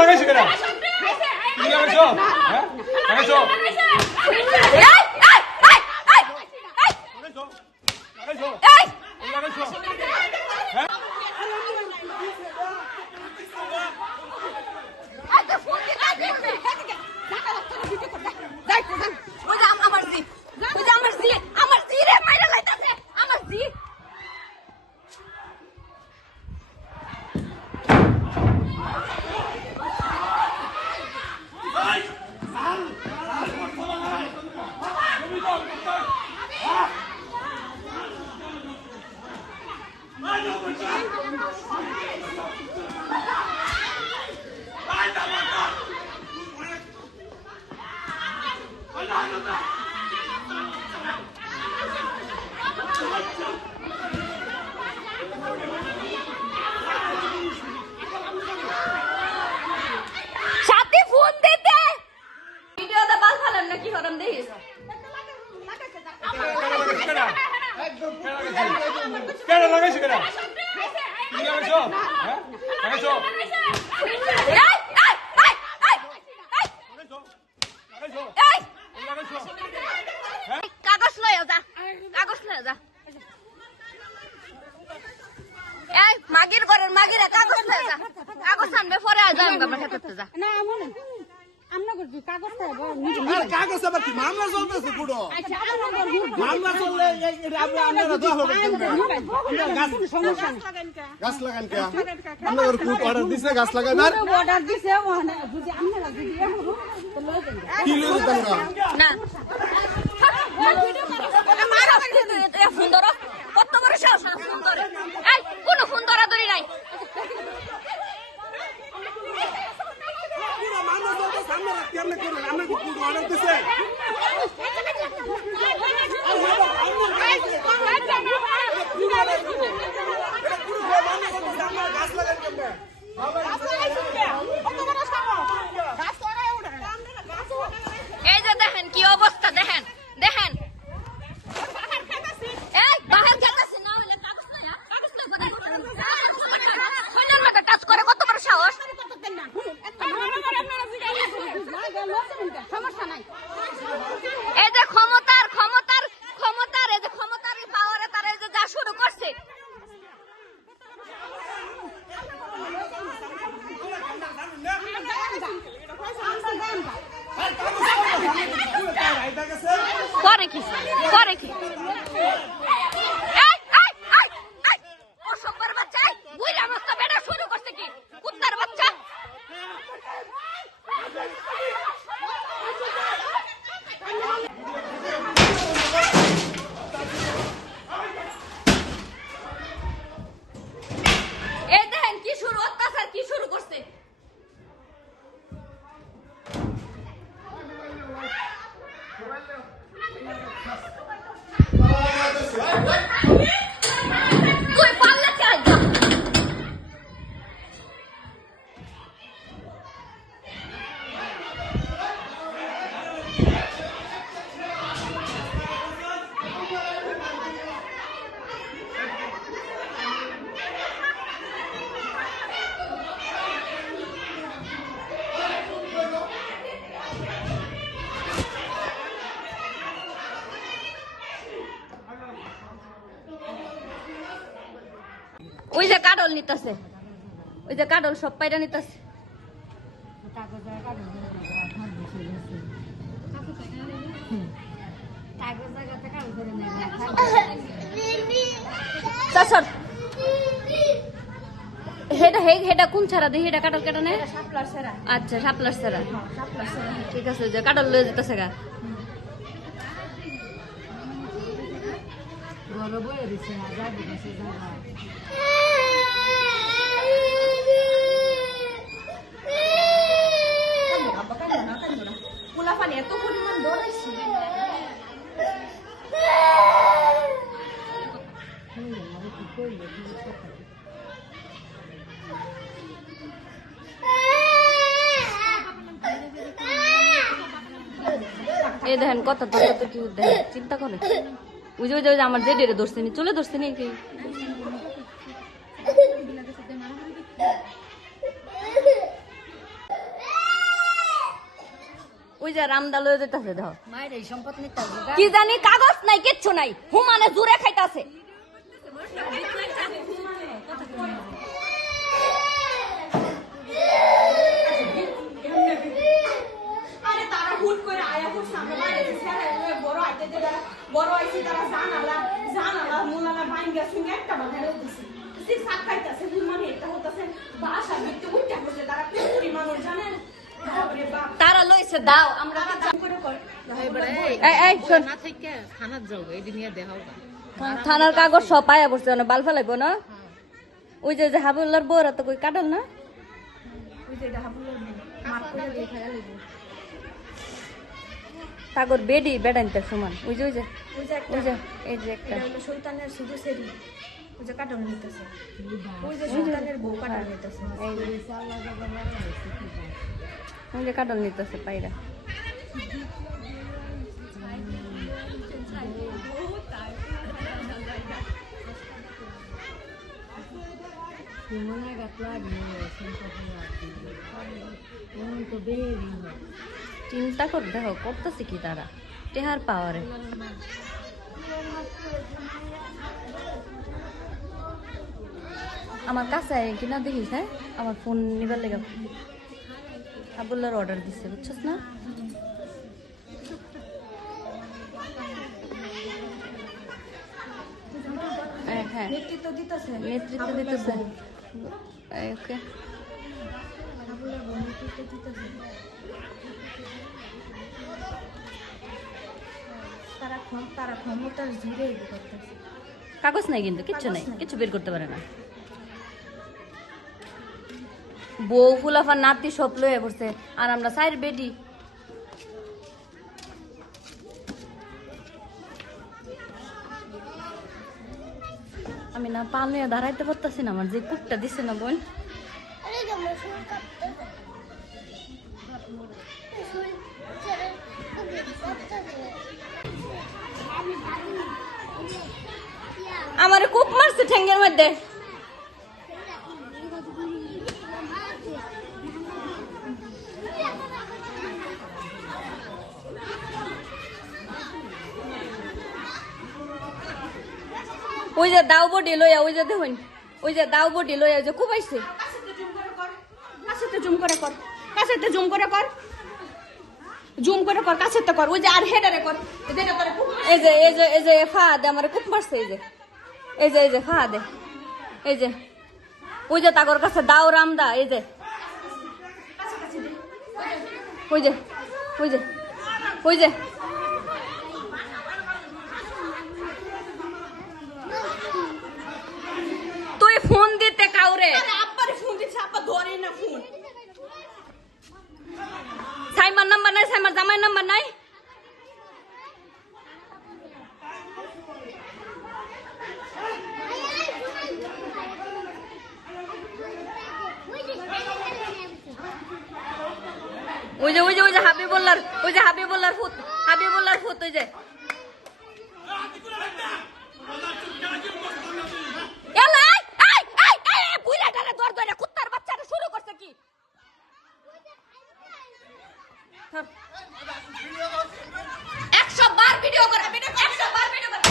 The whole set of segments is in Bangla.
লাগাইছো কেন? তুমি লাগাইছো? হ্যাঁ লাগাইছো? লাগাইছো? লাগাইছো? হ্যাঁ কেন লাগাইছো কেন? তুমি লাগাইছো? হ্যাঁ লাগাইছো? কাগজ লয়ে যা, কাগজ লয়ে যা। এই মাগির ঘরের মাগিরা কাগজ লয়ে যা, কাগজ আনবে পরে আজ আমি আমরা খেতে যা। না আমনে আমনা করবি কাগজ পাবো আরে কাগজ আবার কি মামলা চলতেছে পুরো আচ্ছা আমনা করবি মামলা চললে আপনারা দোয়া হবে সমস্যা গাছ লাগান কে আপনাদের কোর্ট অর্ডার দিছে গাছ লাগাইবার অর্ডার দিছে ওখানে যদি আমনা যদি তো লই দেন কি লই দেন না মারা কিন্তু এ ফোন ধরো কত বড় সাহস ফোন ধরে এই কোন ফোন ধরা ধরি নাই পুরো মামলা চলতেছে সামনে কেমনে করুন আমরা কি কোর্ট অর্ডার দিছে গাছ লাগান কেমনে এই যে দেখেন কি অবস্থা দেখেন দেখেন এই বাহির খেতেছে না হলে কাগজ লয়া কাগজ লয়া কথা সোনার মতো টাচ করে কত বড় সাহস সমস্যা নাই এই যে ক্ষমতার ক্ষমতার ক্ষমতার এই যে ক্ষমতার পাওয়ারে তারা এই যে যা শুরু করছে করে কি করে কি অসভ্যের বাচ্চা বুইরা মস্ত বেটা শুরু করছে কি কুত্তার বাচ্চা এই দেখেন কি শুরু অত্যাচার কি শুরু করছে তুই পারলে চাই যা ওই যে কাডল নিতেছে ওই যে কাডল সব পাইরা নিতেছে হেডা কোন ছাড়া দেখি হেডা কাডল কেটে নেয় আচ্ছা সাপলার ছাড়া ঠিক আছে যে কাডল লয়ে যেতেছে গা এত পরিমাণ দৌড়াইছি এই দেখেন কত তো কি দেখেন চিন্তা করে ওই যে আমার যে ডেরে ধরছে নি চলে ধরছে নি কি ওই যে রামদা লয়ে যেতেছে দেখো মায়ের এই সম্পদ নিতে হবে কি জানি কাগজ নাই কিচ্ছু নাই হুমানে জুড়ে খাইতাছে আরে তারা হুট করে আয়া খুব সামনে বাড়িতে ছেড়ে বড় আইতে যারা বড় আইছে তারা জানালা মুলানা ভাঙ্গা শুনে একটা বাধা দিছে সিক সাক খাইতাছে হুমানে এটা হতাছে বাসা বিতে উঠতে বসে তারা কি মানুষ জানেন বাপরে বাপ তারা লইছে দাও আমরা দাম করে করে এই শোন না থেকে খানার যাও এই নিয়ে দেখাও থানার কাগজ সব পায়া বসছে না বাল ফেলাইবো না ওই যে হাবুল্লার বউরা তো কই কাটল না ওই যে এটা হাবুলের মার করে দিয়ে খাইয়া লইব তাগর বেডি বেডাইতে সমান ওই যে ওই যে ওই যে এই যে একটা এটা হলো শয়তানের শুধু সেরি ওই যে কাটন নিতেছে ওই যে শয়তানের বউ কাটন নিতেছে ওই যে কাটল নিতেছে পাইরা চিন্তা কর দেখো করতেছে কি তারা টেহার পাওয়ারে আমার কাছে কিনা দেখিস হ্যাঁ আমার ফোন নিবার লেগে আবুল্লার অর্ডার দিচ্ছে বুঝছিস না হ্যাঁ নেতৃত্ব দিতেছে নেতৃত্ব দিতেছে ওকে হাবুলের বউ নেতৃত্ব দিতেছে তারা ক্ষমতার জুড়ে করতেছে কাগজ নাই কিন্তু কিচ্ছু নাই কিছু বের করতে পারে না বউ ফুলাফার নাতি সব লয়ে পড়ছে আর আমরা সাইড বেডি আমি না পা লইয়া দাঁড়াইতে পারতাছি না আমার যে কুকটা দিছে না বোন আমার কূপ মারছে ঠ্যাঙ্গের মধ্যে ওই যে দাও বডি লইয়া ওই যে দেখুন ওই যে দাও বডি লইয়া যে কুবাইছে কাছেতে জুম করে কর কাছেতে জুম করে কর জুম করে কর কাছেতে কর ওই যে আর হেডারে কর এটা করে এই যে ফা দে আমার কূপ মারছে এই যে ফা দে এই যে ওই যে তাগর কাছে দাও রামদা এই যে ওই যে ওই যে ওই যে তুই ফোন দিতে কাউরে আব্বারে ফোন দিছে আব্বা ধরে না ফোন সাইমার নাম্বার নাই সাইমার জামাই নাম্বার নাই ওই যে হাবিবুল্লাহর ফুত ওই যে কুত্তার বাচ্চাটা শুরু করছে কি 100 বার ভিডিও করে 100 বার ভিডিও করে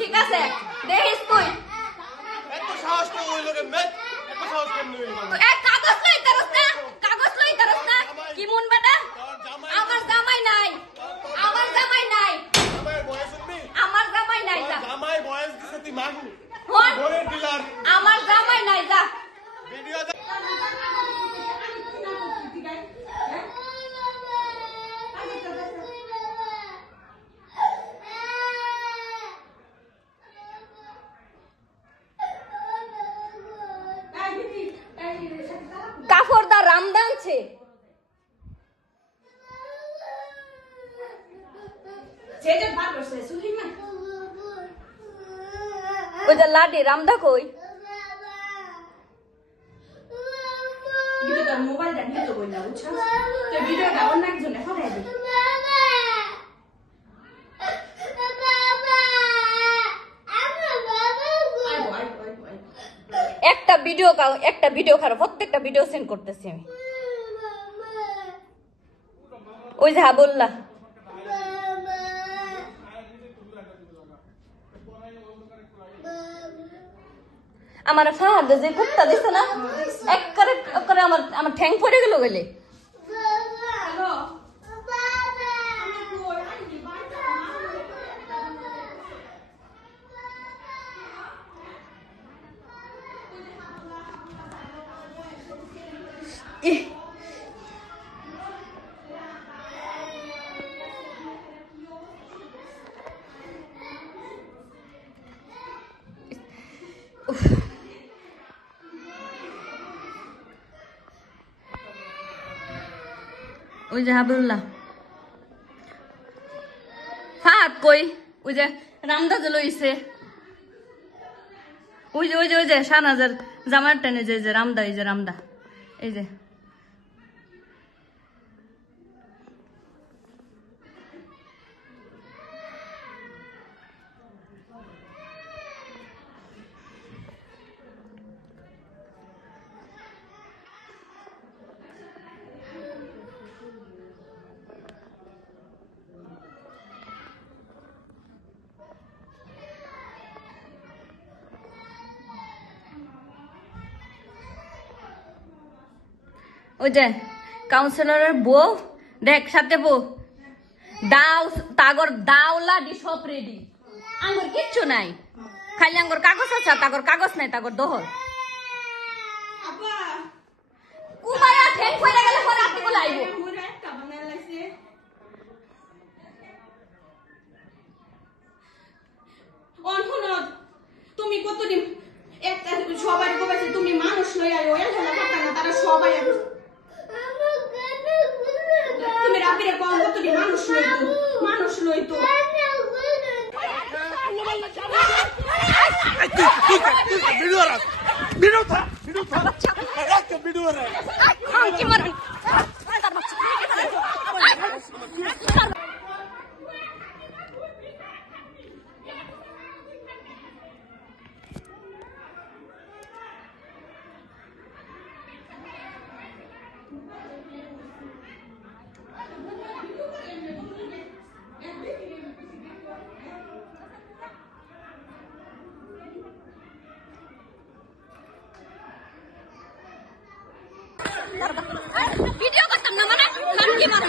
ঠিক আছে দেখিস তুই এত সাহস তো ওই লোকের মেট এত সাহস কেন হইল কাগজ লই তারস না কি মন বেটা ভিডিও কাফরদা রামদানছে যে ভাগ করছে সুলিমান ওই যে লাডি রামদা কই ভিডিওটা মোবাইলটা নিয়ে তো বললা বুঝছো তো ভিডিওটা অন্য একজনে ফটাই দিই একটা ভিডিও খারাপ প্রত্যেকটা ভিডিও সেন্ড করতেছি আমি ওই যে বললা আমার ফাহাদ যে কুত্তা দিছে না একবারে আমার ঠ্যাং পড়ে গেল গেলে হ্যালো ওই যে হাবুল্লাহ ফাহাদ কই ওই যে রামদা যে লইছে ওই যে শাহনাজের জামার টেনে যে রামদা এই যে রামদা এই যে ওই যে কাউন্সিলরের বউ দেখ সাথে বউ দাও তাগর দাওলা দি সব রেডি আঙ্গুর কিচ্ছু নাই খালি আঙ্গুর কাগজ আছে তাগর কাগজ নাই তাগর দহল আপা কুমায়া ঠেং কইরা গেলে পরে আপনি বলে আইবো মুরে একটা বানাই লাইছে অনহন তুমি কতদিন একটা সবাই কইছে তুমি মানুষ লই আইও এলা কথা না তারা সবাই তুমি রাবিরে কোন কতদিন মানুষ লই তো কি মার ভিডিও করতাম না মানে কি মার